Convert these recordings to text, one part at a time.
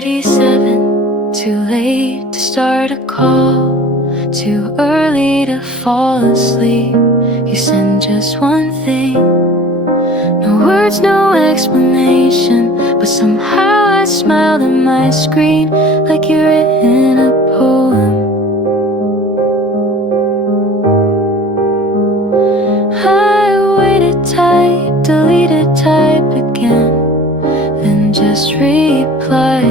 2:37, too late to start a call, too early to fall asleep. You send just one thing, no words, no explanation, but somehow I smiled at my screen like you're in a poem. I waited, type, deleted, type again, then just reply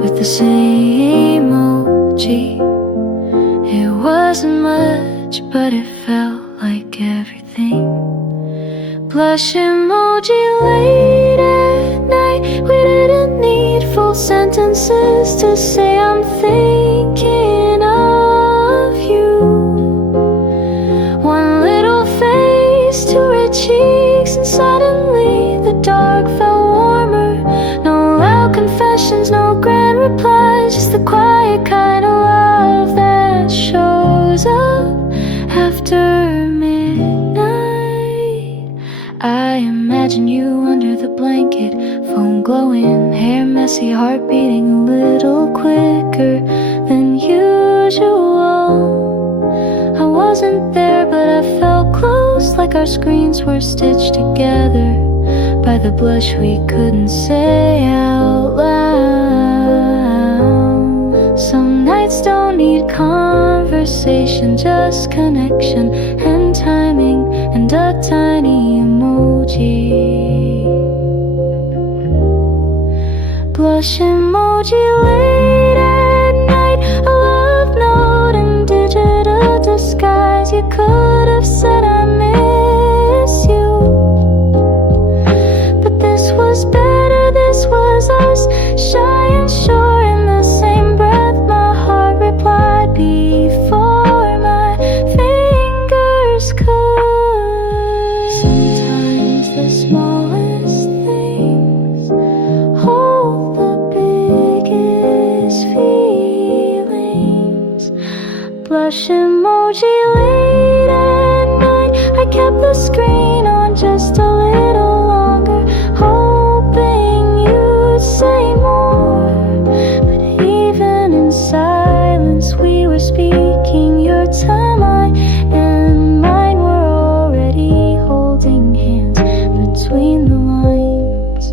with the same emoji. It wasn't much, but it felt like everything. Blush emoji late at night. We didn't need full sentences to say I'm thinking of you. One little face, two red cheeks, and suddenly the dark felt warmer. No loud confessions, no grand replies, just the quiet kind of love that shows up after midnight. I imagine you under the blanket, phone glowing, hair messy, heart beating a little quicker than usual. I wasn't there, but I felt close, like our screens were stitched together by the blush we couldn't say out loud. Some nights don't need conversation, just connection and timing and a tiny emoji. Blush emoji late at night, a love note in digital disguise. You could have said I miss you, but this was better, this was us, shy and sure in the same breath. My heart replied before my fingers could. Sometimes the smallest things hold the biggest feelings. Blush emoji late at night. I kept the screen on just a little longer, hoping you'd say more. But even in silence, we were speaking. Your timeline and mine were already holding hands between the lines.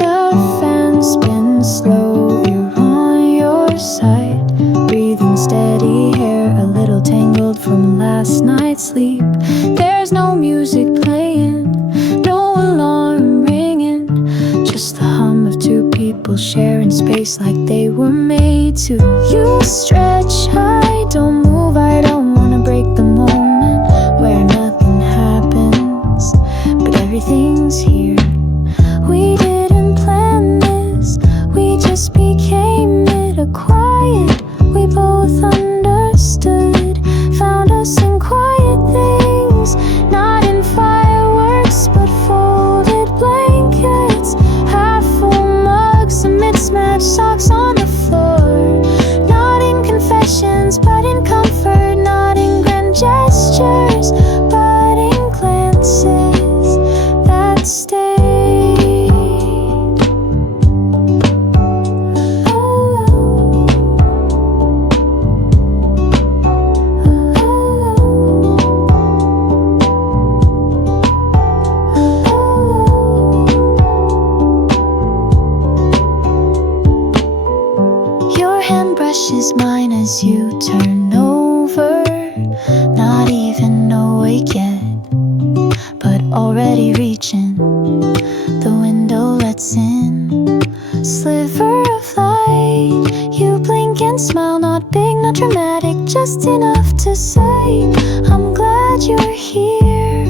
The fan spins slow, you're on your side, breathing steady, hair a little tangled from last night's sleep. There's no music playing, no alarm ringing, just the hum of two people sharing space like they were made to. You stretch, I don't move, I don't wanna break the moment where nothing happens, but everything's here. We didn't plan this, we just became it. A quiet we both understood, found us in quiet things, not in fireworks but folded blankets, half full mugs and mismatched socks on the floor. Not in confessions but in comfort, not in grand gestures but in glances that stayed. Your hand brushes mine as you turn over, not even awake yet, but already reaching. The window lets in sliver of light. You blink and smile, not big, not dramatic, just enough to say, I'm glad you're here.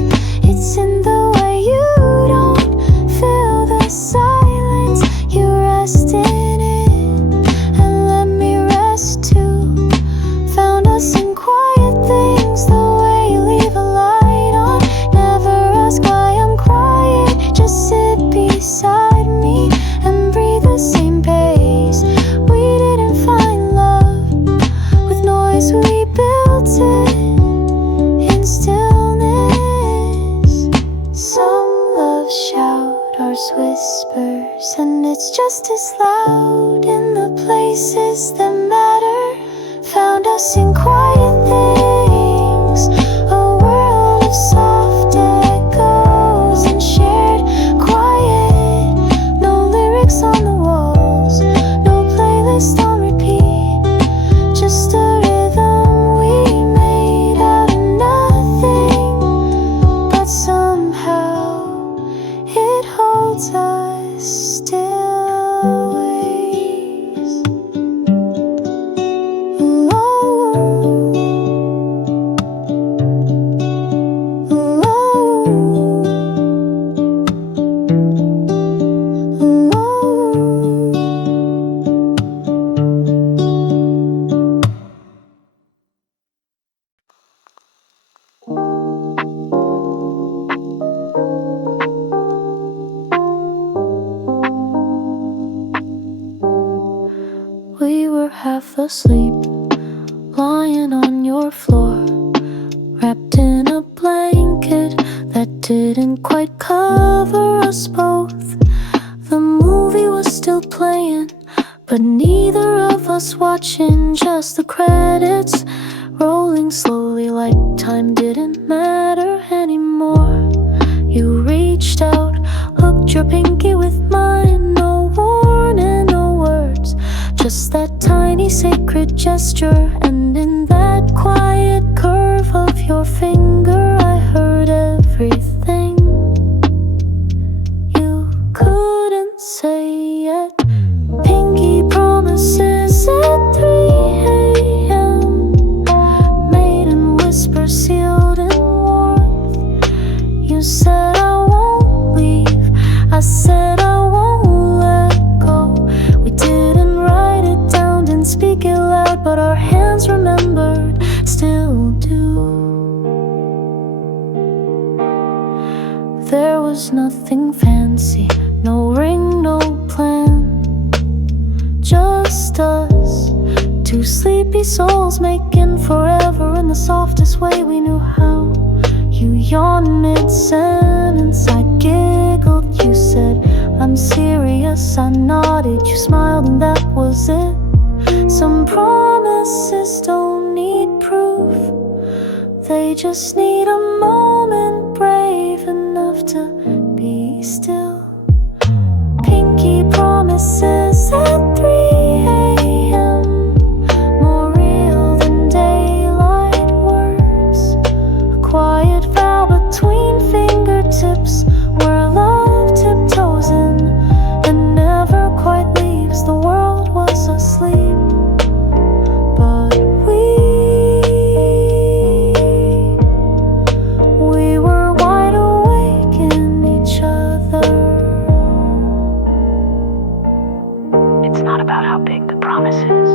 It's in the way you don't fill the silence. just as loud in the places that matter. Found us in quiet things, a world of soft echoes and shared quiet. No lyrics on the walls, no playlist on repeat, just a rhythm we made out of nothing. But somehow it holds us still. We were half asleep, lying on your floor, wrapped in a blanket that didn't quite cover us both. The movie was still playing, but neither of us watching, just the credits rolling slowly like time didn't matter anymore. You reached out, hooked your pinky with mine, no warning, no words, just that tiny sacred gesture. And in that quiet curve of your finger, I heard everything you couldn't say yet. Pinky promises at 3 a.m. Maiden whisper sealed in warmth. You said I won't leave, I said I won't let go. We didn't write it down, didn't speak it loud, but our hands remembered, still do. There was nothing fancy, no ring, no plan, just us, two sleepy souls making forever in the softest way we knew how. You yawned mid-sentence, I giggled, you said, I'm serious, I nodded, you smiled, and that was it. Some promises don't need proof, they just need a moment brave enough to be still. Pinky promises at 3 a.m. More real than daylight words, a quiet vow between fingertips where love tiptoes in and never quite leaves. The world was asleep, but we were wide awake in each other. It's not about how big the promise is,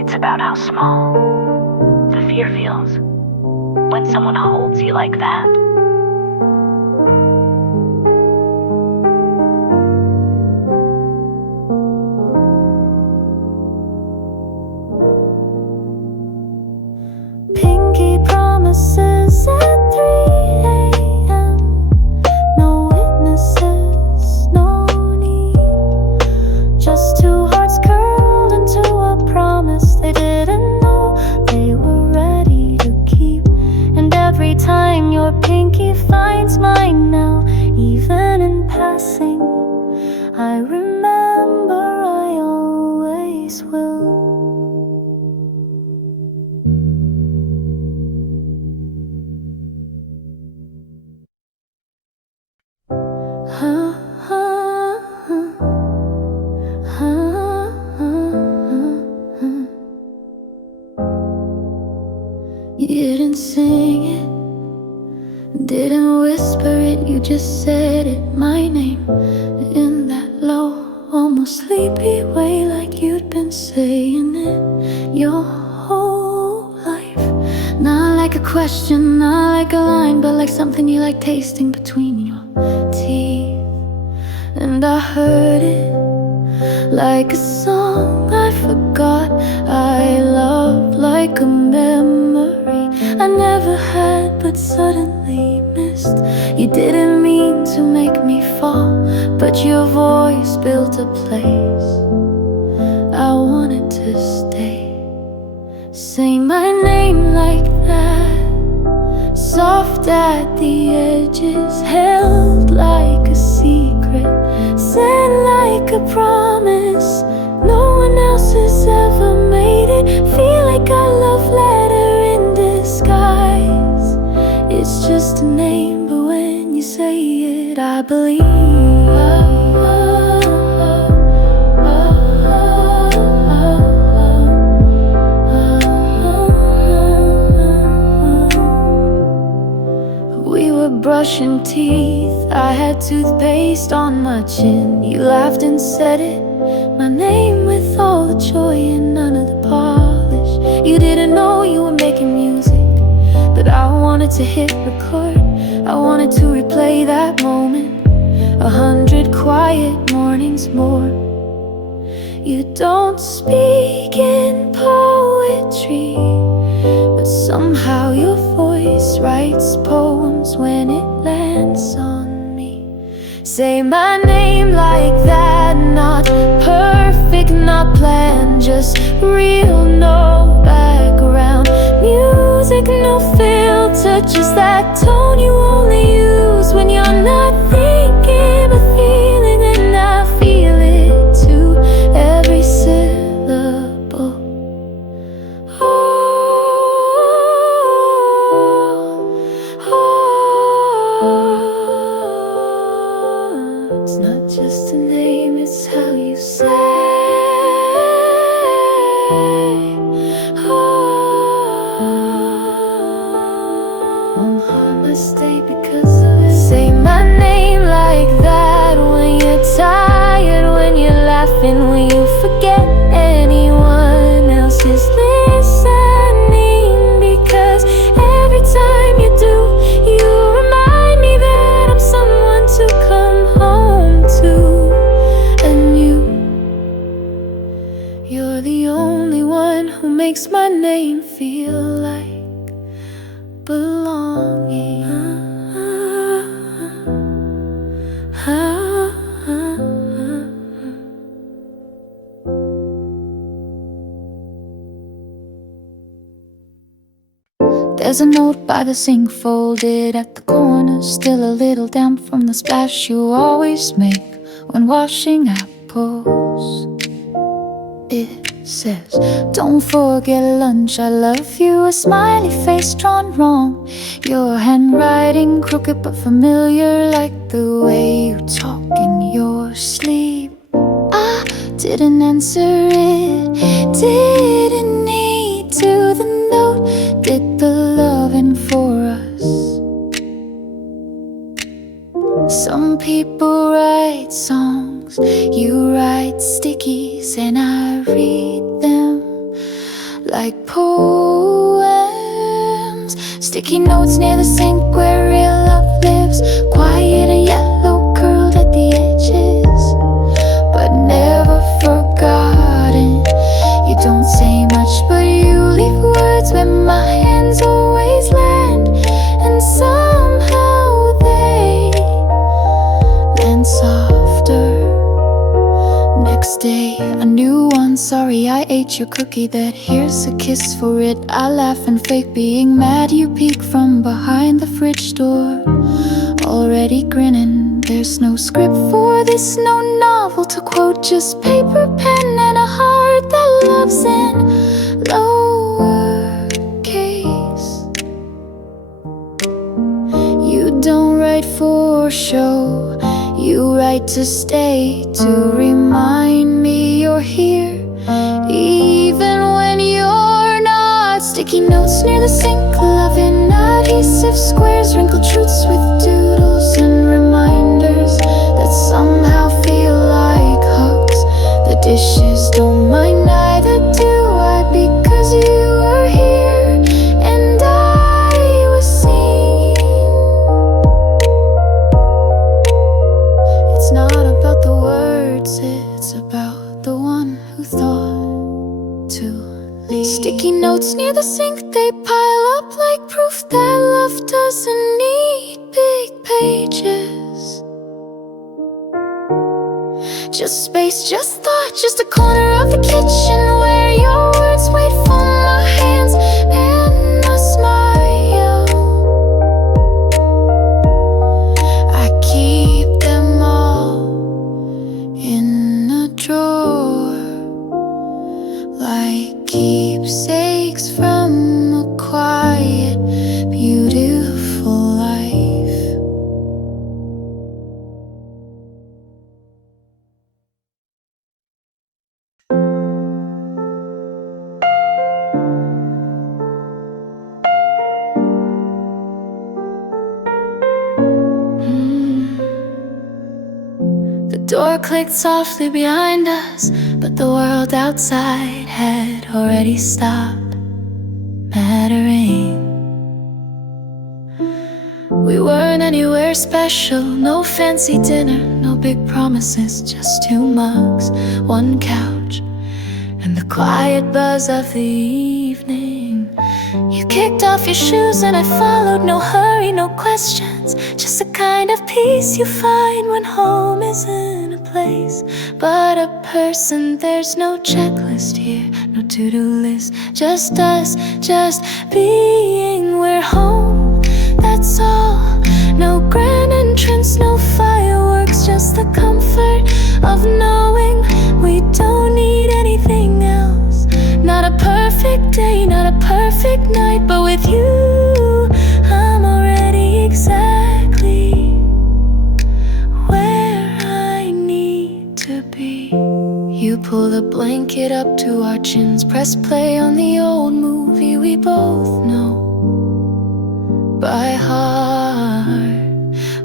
it's about how small the fear feels when someone holds you like that. Pinky promises at 3 a.m. No witnesses, no need, just two hearts curled into a promise they didn't know they were ready to keep. And every time your pinky finds mine now, even in passing, I remember I always will. You didn't sing it, didn't whisper it, you just said it, my name, in that low, almost sleepy way, like you'd been saying it your whole life. Not like a question, not like a line, but like something you like tasting between your teeth. And I heard it like a song I forgot I loved, like a memory I never had but suddenly missed. You didn't mean to make me fall, but your voice built a place I wanted to stay. Say my name like that, soft at the edges, held like a secret, said like a promise. No one else has ever made it feel like a love letter in disguise. It's just a name, but when you say it, I believe. We were brushing teeth, I had toothpaste on my chin. You laughed and said it, my name, with all the joy and none of the polish. You didn't know you were making music, but I wanted to hit record. I wanted to replay that moment 100 quiet mornings more. You don't speak in poetry, but somehow your voice writes poems when it lands on me. Say my name like that, not perfect, not planned, just real, no background music, no filter, just that tone you only use when you're not thinking but feeling, and I feel it too, every syllable. It's not just a name, it's how you say. Won't harm my stay because of it. Say my name like that when you're tired, when you're laughing, when you forget anyone else is listening. Because every time you do, you remind me that I'm someone to come home to. And you're the only one who makes my name feel like belonging. There's a note by the sink folded at the corner, still a little damp from the splash you always make when washing apples. It says, don't forget lunch, I love you, a smiley face drawn wrong. Your handwriting crooked but familiar, like the way you talk in your sleep. I didn't answer it, didn't need to. The note did the loving for us. Some people write songs, you write stickies, and I read them like poems. Sticky notes near the sink where real love lives, quiet and yellow curled at the edges, but never forgotten. You don't say much, but you leave words where my hands always land, and somehow they land softer. Next day, a new one. Sorry I ate your cookie, that here's a kiss for it. I laugh and fake being mad. You peek from behind the fridge door, already grinning. There's no script for this, no novel to quote, just paper, pen, and a heart that loves in lowercase. You don't write for show, you write to stay, to remind me you're here, even when you're not. Sticky notes near the sink, loving adhesive squares, wrinkled truths with doodles and reminders that somehow feel like hugs. The dishes don't mind, neither do I, because you were here and I was seen. It's not about the words, it's about the one who thought to leave. Sticky notes near the sink, they pile up like proof that love doesn't need big pages, Just space, just thought, just a corner of the kitchen where your words wait for my hands and a smile. I keep them all in a drawer, like keepsakes from a quiet, beautiful life. The door clicked softly behind us, but the world outside had already stopped mattering. We weren't anywhere special, no fancy dinner, no big promises, just 2 mugs, 1 couch, and the quiet buzz of the evening. You kicked off your shoes and I followed, no hurry, no questions, just the kind of peace you find when home isn't a place but a person. There's no checklist here, no to-do list, just us, just being. We're home, that's all. No grand entrance, no fireworks, just the comfort of knowing we don't need anything else. Not a perfect day, not a perfect night, but with you, I'm already exactly where I need to be. You pull the blanket up to our chins, press play on the old movie we both know by heart.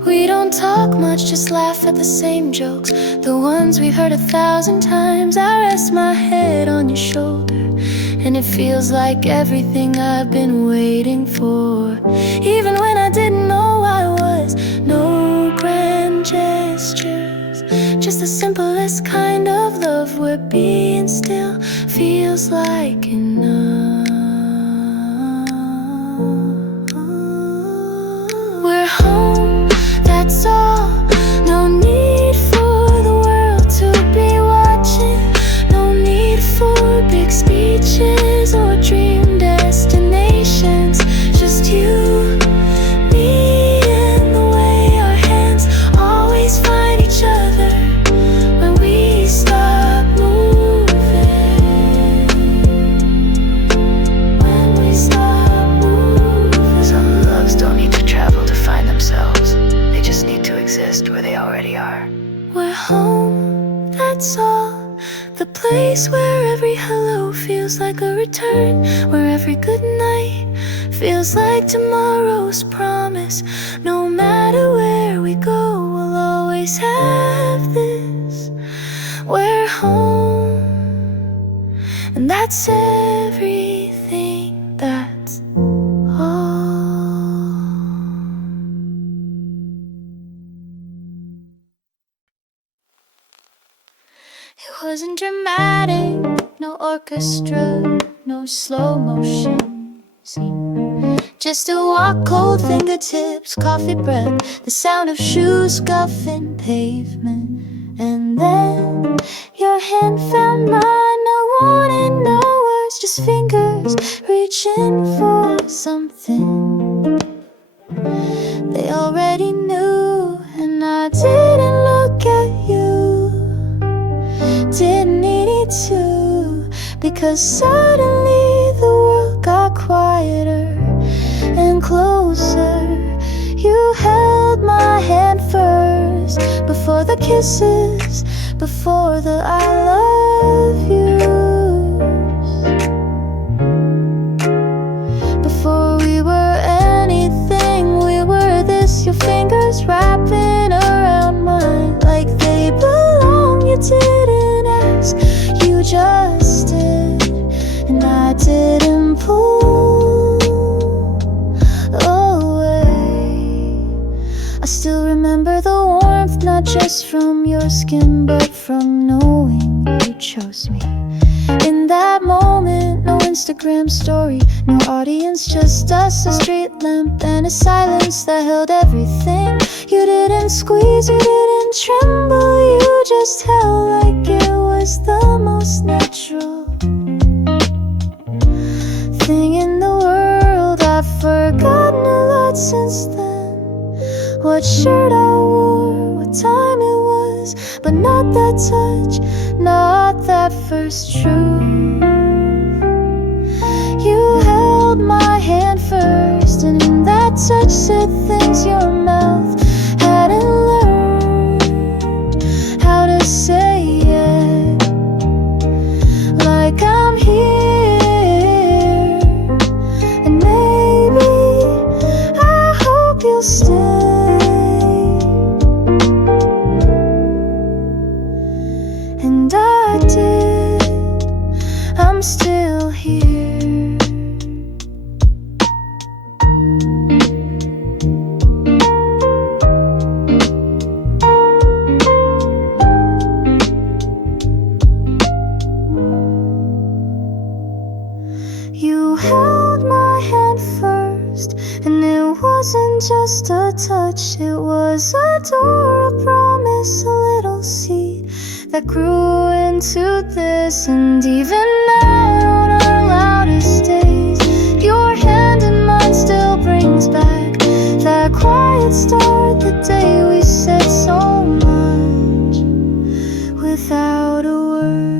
We don't talk much, just laugh at the same jokes, the ones we've heard 1,000 times. I rest my head on your shoulder, and it feels like everything I've been waiting for. Even when I didn't know I was. No grand gestures, just the simplest kind of love where being still feels like enough. We're home, that's all. No need for the world to be watching, no need for big speeches or dream destinations. Just you, me, and the way our hands always find each other when we stop moving. When we stop moving. Some loves don't need to travel to find themselves, they just need to exist where they already are. We're home, that's all. The place where every hello feels like a return, where every good night feels like tomorrow's promise. No matter where we go, we'll always have this. We're home, and that's everything, that's all. It wasn't dramatic, no orchestra, no slow motion scene. Just a walk, cold fingertips, coffee breath, the sound of shoes scuffing pavement. And then your hand found mine, no warning, no words, just fingers reaching for something they already knew. And I didn't look at you, didn't need to, because suddenly the world got quieter and closer. You held my hand first, before the kisses, before the I love yous, before we were anything, we were this. Your fingers wrapping around mine like they belong. You didn't ask, you just did, and I didn't pull away. I still remember the warmth, not just from your skin, but from knowing you chose me. In that moment, no Instagram Instagram story. No audience, just us, a street lamp, and a silence that held everything. You didn't squeeze, you didn't tremble, you just held like it was the most natural thing in the world. I've forgotten a lot since then. What shirt I wore, what time it was, but not that touch, not that first truth. You held my hand first, and in that touch said things your mouth hadn't learned how to say yet. Like I'm here, and maybe I hope you'll stay. And I did, I'm still here. You held my hand first, and it wasn't just a touch, it was a door, a promise, a little seed that grew into this. And even now on our loudest days, your hand in mine still brings back that quiet start, the day we said so much without a word.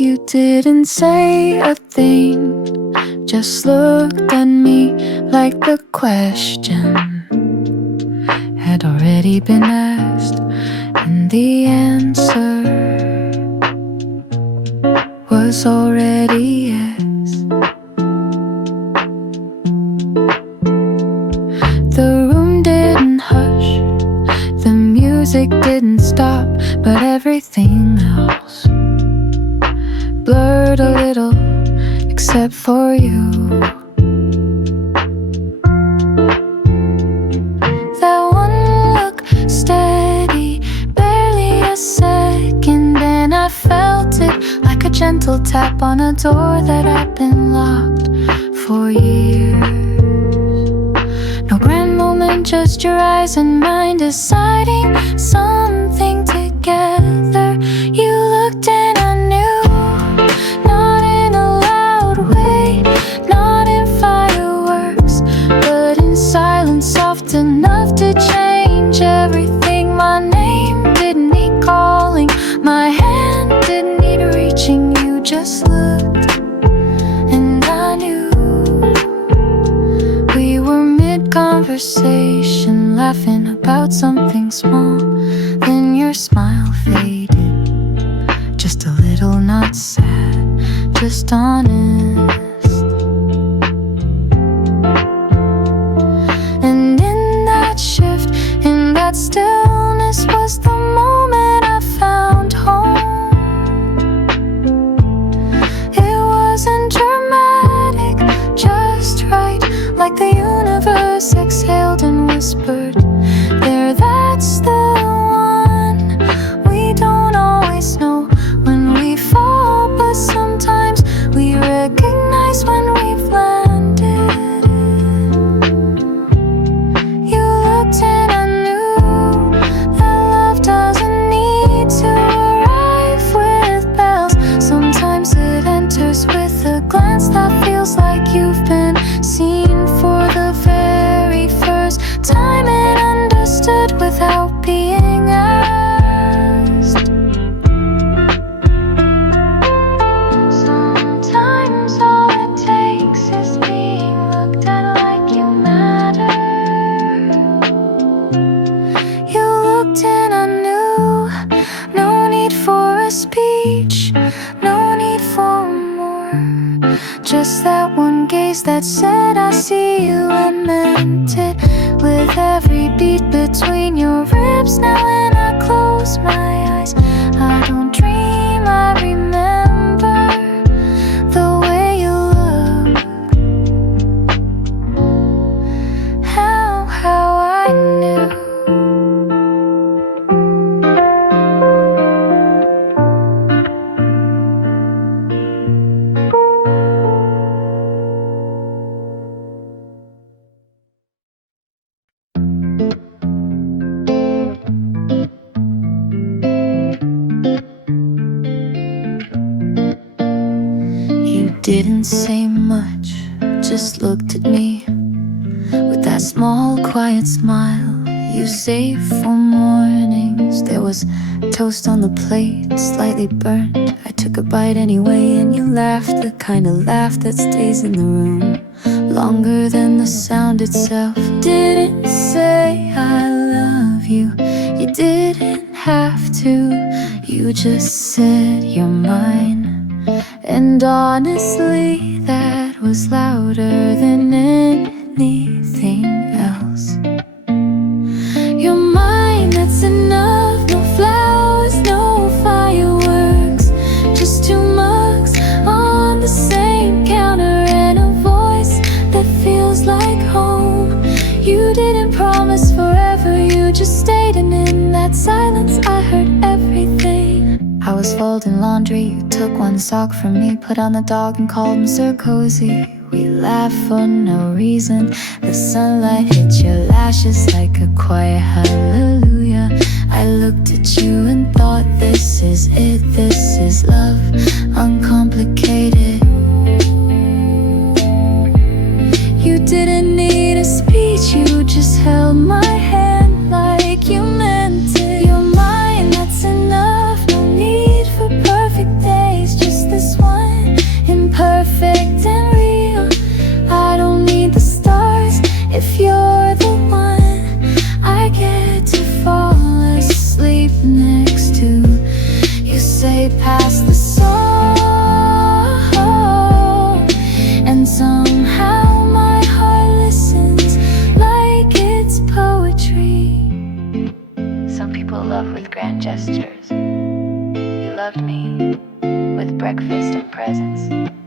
You didn't say a thing, just looked at me like the question had already been asked, and the answer was already yes. The room didn't hush, the music didn't stop, but everything else blurred a little, except for you. That one look, steady, barely a second, and I felt it like a gentle tap on a door that had been locked for years. No grand moment, just your eyes and mine deciding something together. You looked and I knew, not in a loud way, not in fireworks, but in silence soft enough to change everything. My name didn't need calling, my hand didn't need reaching. You just looked and I knew. We were mid-conversation, laughing about something small. Then your smile faded, just a little, not sad, just honest. And in that shift, in that stillness, was the moment I found home. It wasn't dramatic, just right, like the universe exhaled and whispered, there, that's the one. We don't always know when we fall, but sometimes we recognize when we've landed. You looked and I knew that love doesn't need to arrive with bells. Sometimes it enters with a glance that feels like you've been seen for the very first time and understood without being asked. Sometimes all it takes is being looked at like you matter. You looked and I knew, no need for a speech, no need for more, just that one gaze that said I see you and meant it. With every beat between your ribs, now when I close my eyes, I don't dream, I remember the way you look. How I knew. Didn't say much, just looked at me with that small, quiet smile you save for mornings. There was toast on the plate, slightly burnt. I took a bite anyway, and you laughed, the kind of laugh that stays in the room longer than the sound itself. Didn't say I love you, you didn't have to. You just said you're mine. And honestly, that was louder than anything else. You're mine, that's enough. No flowers, no fireworks, just two mugs on the same counter and a voice that feels like home. You didn't promise forever, you just stayed, and in that silence I heard everything. I was folding laundry, you took one sock from me, put on the dog and called him Sir Cozy. We laughed for no reason, the sunlight hit your lashes like a quiet hallelujah. I looked at you and thought, this is it, this is love, uncomplicated. You didn't need a speech, you just held my hand like you meant it. You're mine, that's enough, no need for perfect days, just the morning with breakfast and presents.